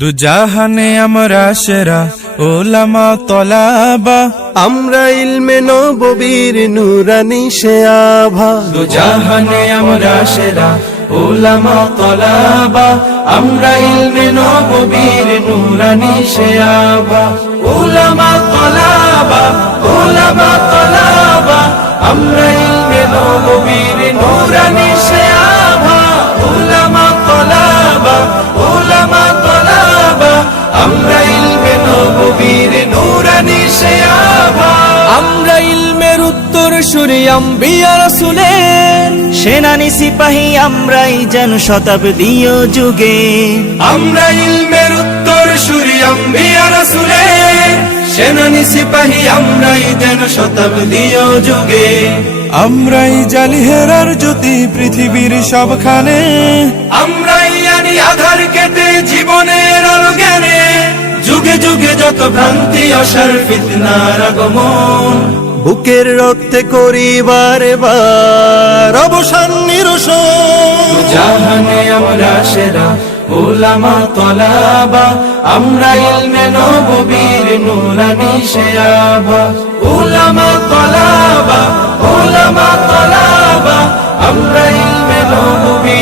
দু জাহানে আমরা সেরা ওলামা তলাবা। আমরা ইলমে নববীর নুরানি সে আভা। দু জাহানে আমরা সেরা ওলামা তলাবা। আমরা ইলমে নববীর নুরানি শেয়াবা ওলামা তলাবা ওলামা তলাবা। আমরা ইলমে নববীর আমরা ইলমে নববীর নুরানি শেয়াবা। আমরা ইলমের উত্তর সুরে আম্বিয়া রাসূলের সেনানি সিপাহী আমরাই যেন শতাব্দীয় যুগে। আমরা ইলমের উত্তর সুরি আম্বিয়া রাসূলের সেনানি সিপাহী আমরাই যেন শতাব্দীয় যুগে। আমরাই জালি হেরার জ্যোতি পৃথিবীর সবখানে। যত ভ্রান্তি অসার ফিতনার আগমন। বুকের রক্তে করিবার বার অবসান নিরসন। জাহানে আমরা সেরা ওলামা তলাবা আমরা ইলমে নববীর নুরানি শেয়াবা ওলামা তলাবা